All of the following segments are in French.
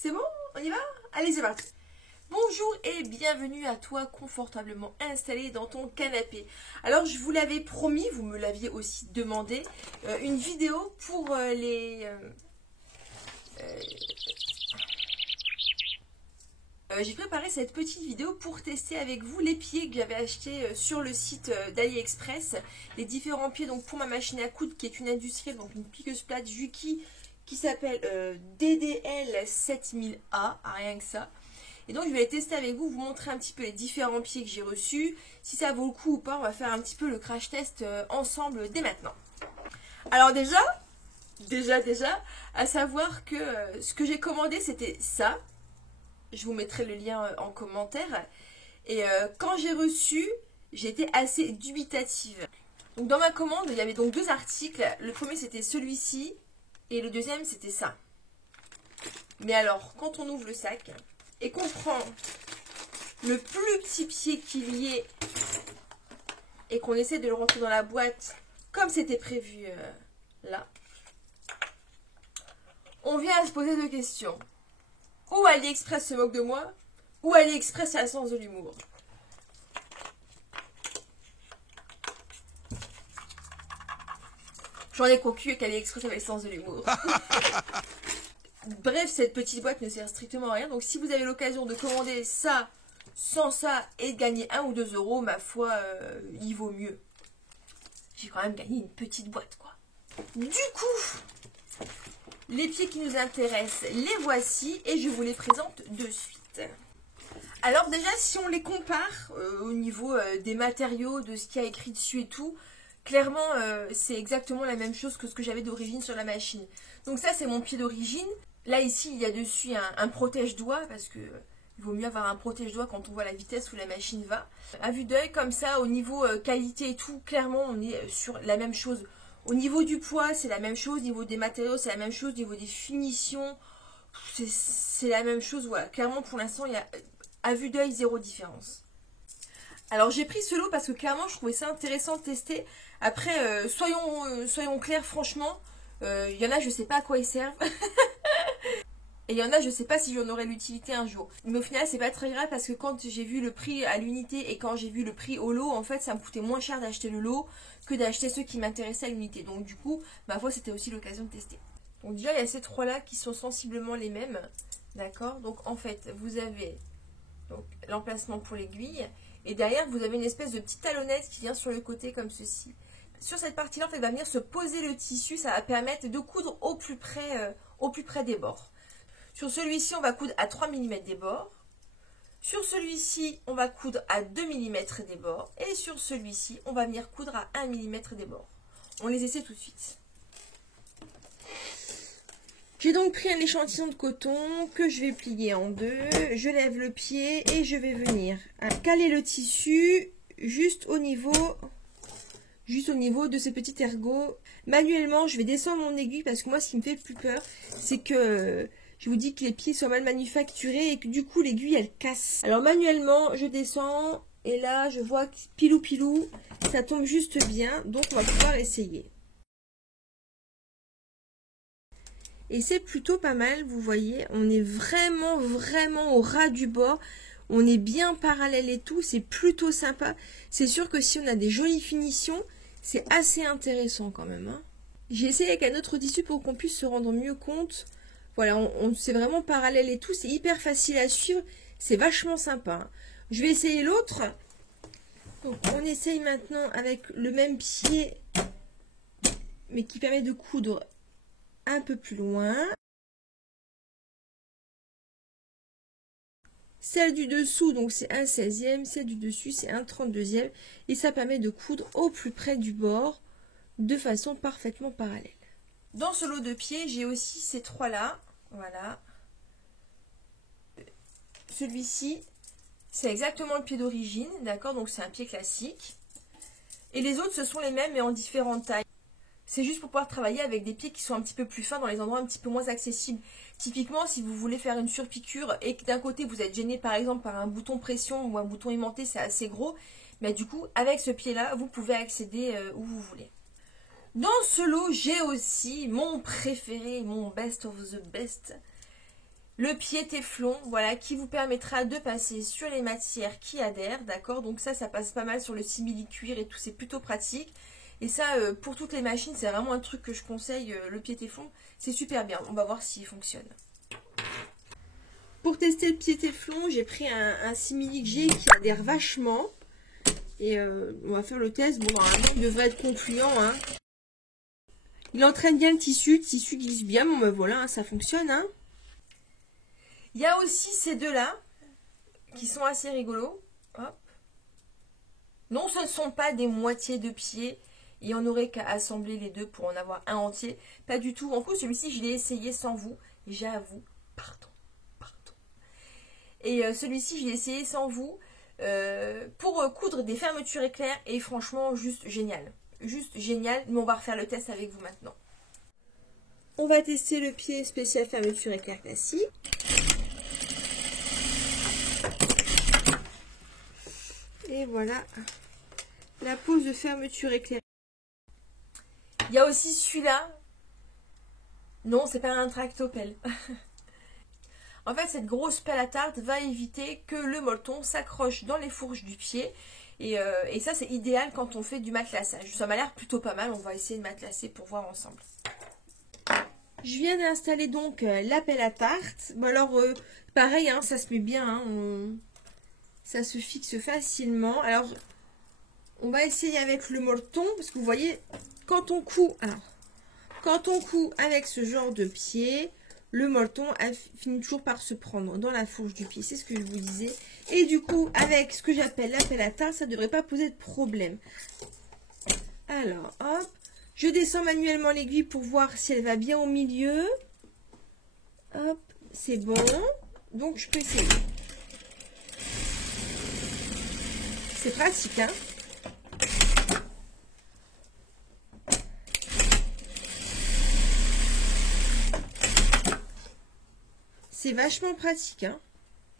C'est bon? On y va? Allez, c'est parti. Bonjour et bienvenue à toi confortablement installé dans ton canapé. Alors je vous l'avais promis, vous me l'aviez aussi demandé, une vidéo pour j'ai préparé cette petite vidéo pour tester avec vous les pieds que j'avais achetés sur le site d'AliExpress. Les différents pieds donc pour ma machine à coudre qui est une industrielle, donc une piqueuse plate Juki qui s'appelle DDL 7000A, rien que ça. Et donc je vais les tester avec vous, vous montrer un petit peu les différents pieds que j'ai reçus. Si ça vaut le coup ou pas, on va faire un petit peu le crash test ensemble dès maintenant. Alors déjà, à savoir que ce que j'ai commandé c'était ça. Je vous mettrai le lien en commentaire. Et quand j'ai reçu, j'étais assez dubitative. Donc dans ma commande, il y avait donc deux articles. Le premier c'était celui-ci et le deuxième c'était ça. Mais alors, quand on ouvre le sac et qu'on prend le plus petit pied qu'il y ait et qu'on essaie de le rentrer dans la boîte comme c'était prévu là, on vient à se poser deux questions. Ou AliExpress se moque de moi, ou AliExpress a le sens de l'humour. J'en ai concu qu'AliExpress avait le sens de l'humour. Bref, cette petite boîte ne sert strictement à rien. Donc si vous avez l'occasion de commander ça sans ça et de gagner 1 ou 2 euros, ma foi, il vaut mieux. J'ai quand même gagné une petite boîte, quoi. Du coup, les pieds qui nous intéressent, les voici et je vous les présente de suite. Alors déjà, si on les compare au niveau des matériaux, de ce qu'il y a écrit dessus et tout, clairement, c'est exactement la même chose que ce que j'avais d'origine sur la machine. Donc ça, c'est mon pied d'origine. Là, ici, il y a dessus un protège-doigt parce que il vaut mieux avoir un protège-doigt quand on voit la vitesse où la machine va. À vue d'œil, comme ça, au niveau qualité et tout, clairement, on est sur la même chose. Au niveau du poids, c'est la même chose. Au niveau des matériaux, c'est la même chose. Au niveau des finitions, c'est la même chose. Voilà. Clairement, pour l'instant, il y a à vue d'œil, zéro différence. Alors, j'ai pris ce lot parce que clairement, je trouvais ça intéressant de tester. Après, soyons clairs, franchement, il y en a, je sais pas à quoi ils servent. Et il y en a, je sais pas si j'en aurai l'utilité un jour. Mais au final, c'est pas très grave parce que quand j'ai vu le prix à l'unité et quand j'ai vu le prix au lot, en fait, ça me coûtait moins cher d'acheter le lot que d'acheter ceux qui m'intéressaient à l'unité. Donc du coup, ma foi, c'était aussi l'occasion de tester. Donc déjà, il y a ces trois-là qui sont sensiblement les mêmes. D'accord? Donc en fait, vous avez l'emplacement pour l'aiguille. Et derrière, vous avez une espèce de petite talonnette qui vient sur le côté comme ceci. Sur cette partie-là, en fait, va venir se poser le tissu. Ça va permettre de coudre au plus près des bords. Sur celui-ci, on va coudre à 3 mm des bords. Sur celui-ci, on va coudre à 2 mm des bords. Et sur celui-ci, on va venir coudre à 1 mm des bords. On les essaie tout de suite. J'ai donc pris un échantillon de coton que je vais plier en deux. Je lève le pied et je vais venir caler le tissu juste au niveau de ce petit ergot. Manuellement, je vais descendre mon aiguille parce que moi, ce qui me fait le plus peur, c'est que je vous dis que les pieds sont mal manufacturés et que du coup, l'aiguille, elle casse. Alors, manuellement, je descends et là, je vois que pilou, ça tombe juste bien. Donc, on va pouvoir essayer. Et c'est plutôt pas mal, vous voyez. On est vraiment au ras du bord. On est bien parallèle et tout. C'est plutôt sympa. C'est sûr que si on a des jolies finitions, c'est assez intéressant quand même. Hein. J'ai essayé avec un autre tissu pour qu'on puisse se rendre mieux compte. Voilà, c'est vraiment parallèle et tout. C'est hyper facile à suivre. C'est vachement sympa. Hein. Je vais essayer l'autre. Donc, on essaye maintenant avec le même pied, mais qui permet de coudre un peu plus loin. Celle du dessous, donc c'est un 16e. Celle du dessus, c'est un 32e. Et ça permet de coudre au plus près du bord de façon parfaitement parallèle. Dans ce lot de pieds, j'ai aussi ces trois-là. Voilà. Celui-ci, c'est exactement le pied d'origine, d'accord? Donc c'est un pied classique. Et les autres, ce sont les mêmes, mais en différentes tailles. C'est juste pour pouvoir travailler avec des pieds qui sont un petit peu plus fins dans les endroits un petit peu moins accessibles. Typiquement, si vous voulez faire une surpiqûre et que d'un côté vous êtes gêné par exemple par un bouton pression ou un bouton aimanté, c'est assez gros. Mais du coup, avec ce pied-là, vous pouvez accéder où vous voulez. Dans ce lot, j'ai aussi mon préféré, mon best of the best. le pied téflon, voilà, qui vous permettra de passer sur les matières qui adhèrent, d'accord? Donc ça passe pas mal sur le simili-cuir et tout, c'est plutôt pratique. Et ça, pour toutes les machines, c'est vraiment un truc que je conseille, le pied téflon, c'est super bien. On va voir s'il fonctionne. Pour tester le pied téflon, j'ai pris un simili-G qui adhère vachement. Et on va faire le test. Bon, normalement, il devrait être concluant, hein. Il entraîne bien le tissu glisse bien. Bon, ben voilà, hein, ça fonctionne, hein. Il y a aussi ces deux-là, qui sont assez rigolos. Hop. Non, ce ne sont pas des moitiés de pied. Et on n'aurait qu'à assembler les deux pour en avoir un entier. Pas du tout. En plus, celui-ci, je l'ai essayé sans vous. Et j'avoue, pardon. Et celui-ci, je l'ai essayé sans vous. Pour coudre des fermetures éclairs. Et franchement, juste génial. Juste génial. Mais on va refaire le test avec vous maintenant. On va tester le pied spécial fermeture éclair classique. Et voilà la pose de fermeture éclair. Il y a aussi celui-là. Non, c'est pas un tractopelle. En fait, cette grosse pelle à tarte va éviter que le molleton s'accroche dans les fourches du pied. Et ça, c'est idéal quand on fait du matelassage. Ça m'a l'air plutôt pas mal. On va essayer de matelasser pour voir ensemble. Je viens d'installer donc la pelle à tarte. Bon alors, pareil, hein, ça se met bien. Hein, ça se fixe facilement. Alors, on va essayer avec le molleton. Parce que vous voyez, quand on coud avec ce genre de pied, le molleton finit toujours par se prendre dans la fourche du pied. C'est ce que je vous disais. Et du coup, avec ce que j'appelle la pelle à tarte, ça ne devrait pas poser de problème. Alors, hop. Je descends manuellement l'aiguille pour voir si elle va bien au milieu. Hop, c'est bon. Donc, je peux essayer. C'est pratique, hein? C'est vachement pratique, hein?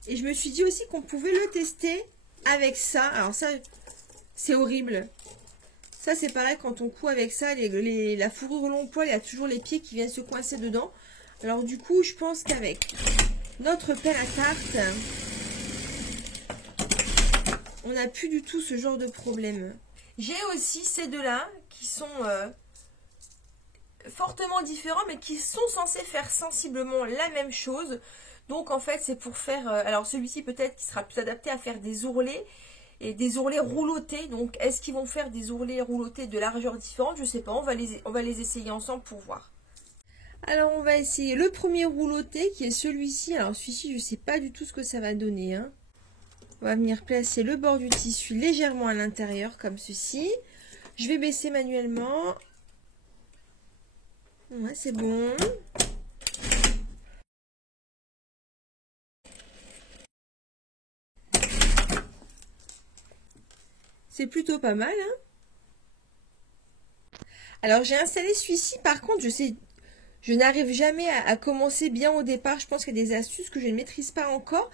Et je me suis dit aussi qu'on pouvait le tester avec ça. Alors ça, c'est horrible. Ça, c'est pareil, quand on coud avec ça, la fourrure long poil, il y a toujours les pieds qui viennent se coincer dedans. Alors du coup, je pense qu'avec notre pelle à tarte, on n'a plus du tout ce genre de problème. J'ai aussi ces deux-là qui sont fortement différents, mais qui sont censés faire sensiblement la même chose. Donc en fait, c'est pour faire... alors celui-ci peut-être qui sera plus adapté à faire des ourlets. Et des ourlets roulotés. Donc, est-ce qu'ils vont faire des ourlets roulotés de largeur différente? Je ne sais pas. On va les essayer ensemble pour voir. Alors, on va essayer le premier rouloté qui est celui-ci. Alors, celui-ci, je ne sais pas du tout ce que ça va donner. Hein. On va venir placer le bord du tissu légèrement à l'intérieur, comme ceci. Je vais baisser manuellement. Ouais, c'est bon. C'est plutôt pas mal, hein. Alors, j'ai installé celui-ci. Par contre, je n'arrive jamais à commencer bien au départ. Je pense qu'il y a des astuces que je ne maîtrise pas encore.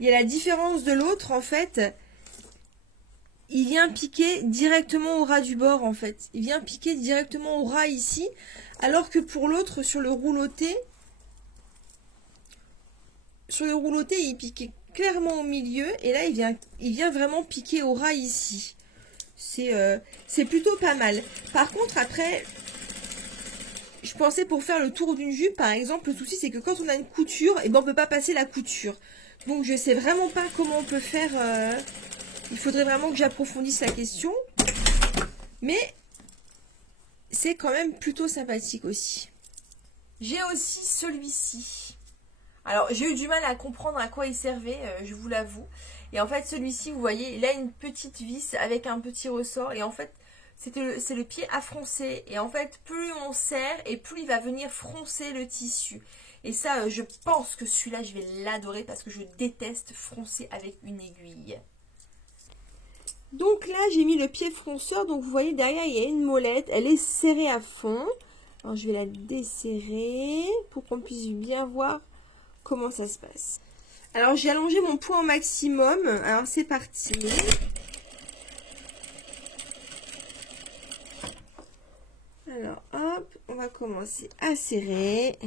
Il y a la différence de l'autre, en fait. Il vient piquer directement au ras du bord, en fait. Il vient piquer directement au ras ici. Alors que pour l'autre, sur le rouloté, il piquait clairement au milieu. Et là, il vient vraiment piquer au ras ici. C'est plutôt pas mal. Par contre, après, je pensais pour faire le tour d'une jupe, par exemple, le souci, c'est que quand on a une couture, et ben, on ne peut pas passer la couture. Donc, je ne sais vraiment pas comment on peut faire... il faudrait vraiment que j'approfondisse la question. Mais c'est quand même plutôt sympathique aussi. J'ai aussi celui-ci. Alors, j'ai eu du mal à comprendre à quoi il servait, je vous l'avoue. Et en fait, celui-ci, vous voyez, il a une petite vis avec un petit ressort. Et en fait, c'est le pied à froncer. Et en fait, plus on serre et plus il va venir froncer le tissu. Et ça, je pense que celui-là, je vais l'adorer parce que je déteste froncer avec une aiguille. Donc là, j'ai mis le pied fronceur. Donc vous voyez, derrière, il y a une molette. Elle est serrée à fond. Alors, je vais la desserrer pour qu'on puisse bien voir comment ça se passe. Alors, j'ai allongé mon point au maximum. Alors, c'est parti. Alors, hop. on va commencer à serrer.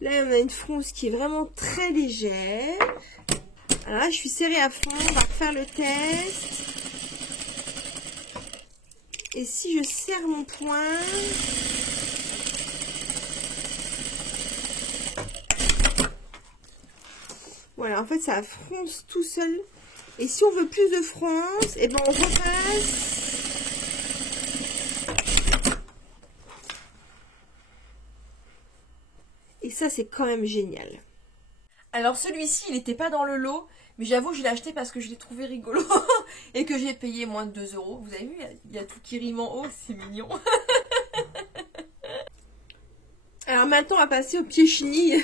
Là, on a une fronce qui est vraiment très légère. Alors là, je suis serrée à fond. On va refaire le test. Et si je serre mon poing, voilà, en fait, ça fronce tout seul. Et si on veut plus de fronce, et ben on repasse. Et ça, c'est quand même génial. Alors celui-ci, il n'était pas dans le lot, mais j'avoue, je l'ai acheté parce que je l'ai trouvé rigolo et que j'ai payé moins de 2 €. Vous avez vu, il y a tout qui rime en haut, c'est mignon. Alors maintenant, on va passer au pied chenille.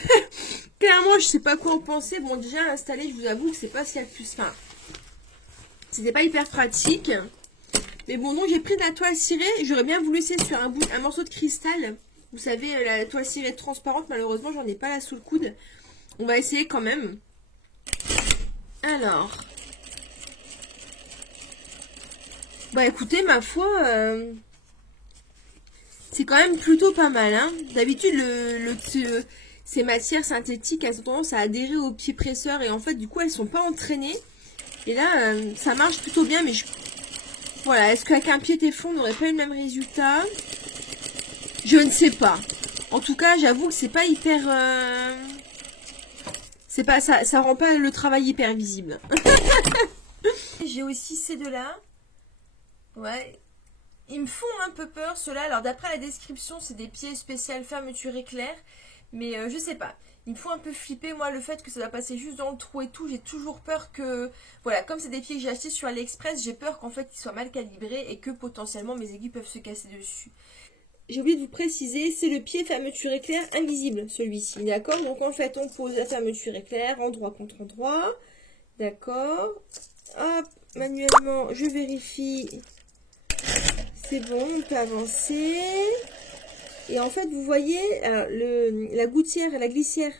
Clairement, je sais pas quoi en penser. Bon, déjà, installé, je vous avoue que c'est pas ce qu'il y a de plus. Enfin, c'était pas hyper pratique. Mais bon, donc j'ai pris de la toile cirée. J'aurais bien voulu essayer sur un morceau de cristal. Vous savez, la toile cirée transparente, malheureusement, j'en ai pas là sous le coude. On va essayer quand même. Alors. Bah écoutez, ma foi, c'est quand même plutôt pas mal. Hein. D'habitude, ces matières synthétiques, elles ont tendance à adhérer au pied presseur. Et en fait, du coup, elles sont pas entraînées. Et là, ça marche plutôt bien. Mais voilà, est-ce qu'avec un pied téflon, on n'aurait pas eu le même résultat? Je ne sais pas. En tout cas, j'avoue que c'est pas hyper... c'est pas ça rend pas le travail hyper visible. J'ai aussi ces deux-là. Ouais. Ils me font un peu peur, ceux-là. Alors, d'après la description, c'est des pieds spécial fermeture éclair. Mais je sais pas. Ils me font un peu flipper, moi, le fait que ça va passer juste dans le trou et tout. J'ai toujours peur que... Voilà, comme c'est des pieds que j'ai achetés sur AliExpress, j'ai peur qu'en fait, ils soient mal calibrés et que potentiellement, mes aiguilles peuvent se casser dessus. J'ai oublié de vous préciser, c'est le pied fermeture éclair invisible, celui-ci, d'accord? Donc en fait, on pose la fermeture éclair, endroit contre endroit, d'accord? Hop, manuellement, je vérifie, c'est bon, on peut avancer. Et en fait, vous voyez, la gouttière, la glissière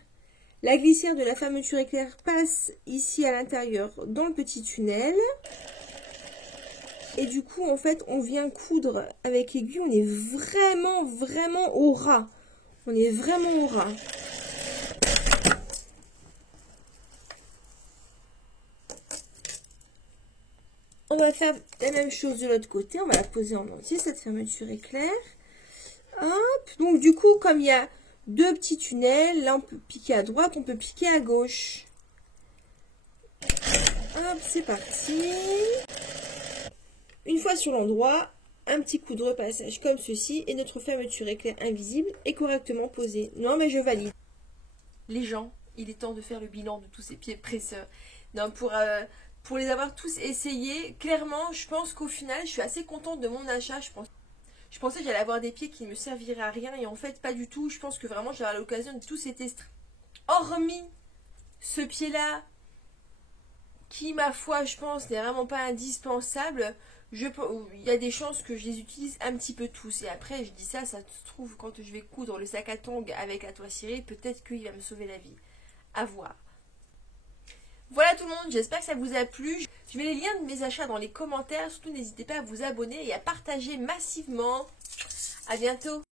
de la fermeture éclair passe ici à l'intérieur, dans le petit tunnel. Et du coup, en fait, on vient coudre avec l'aiguille. On est vraiment, vraiment au ras. On est vraiment au ras. On va faire la même chose de l'autre côté. On va la poser en entier, cette fermeture éclair. Hop. Donc, du coup, comme il y a deux petits tunnels, là, on peut piquer à droite, on peut piquer à gauche. Hop, c'est parti. Une fois sur l'endroit, un petit coup de repassage comme ceci et notre fermeture éclair invisible est correctement posée. Non mais je valide. Les gens, il est temps de faire le bilan de tous ces pieds presseurs. Non, pour les avoir tous essayés, clairement, je pense qu'au final, je suis assez contente de mon achat. Je pensais que j'allais avoir des pieds qui ne me serviraient à rien et en fait, pas du tout. Je pense que vraiment, j'aurai l'occasion de tous ces tests. Hormis ce pied-là, qui, ma foi, je pense, n'est vraiment pas indispensable. Il y a des chances que je les utilise un petit peu tous. Et après, je dis ça se trouve, quand je vais coudre le sac à tongs avec la toile cirée, peut-être qu'il va me sauver la vie. À voir. Voilà tout le monde, j'espère que ça vous a plu. Je mets les liens de mes achats dans les commentaires. Surtout, n'hésitez pas à vous abonner et à partager massivement. À bientôt.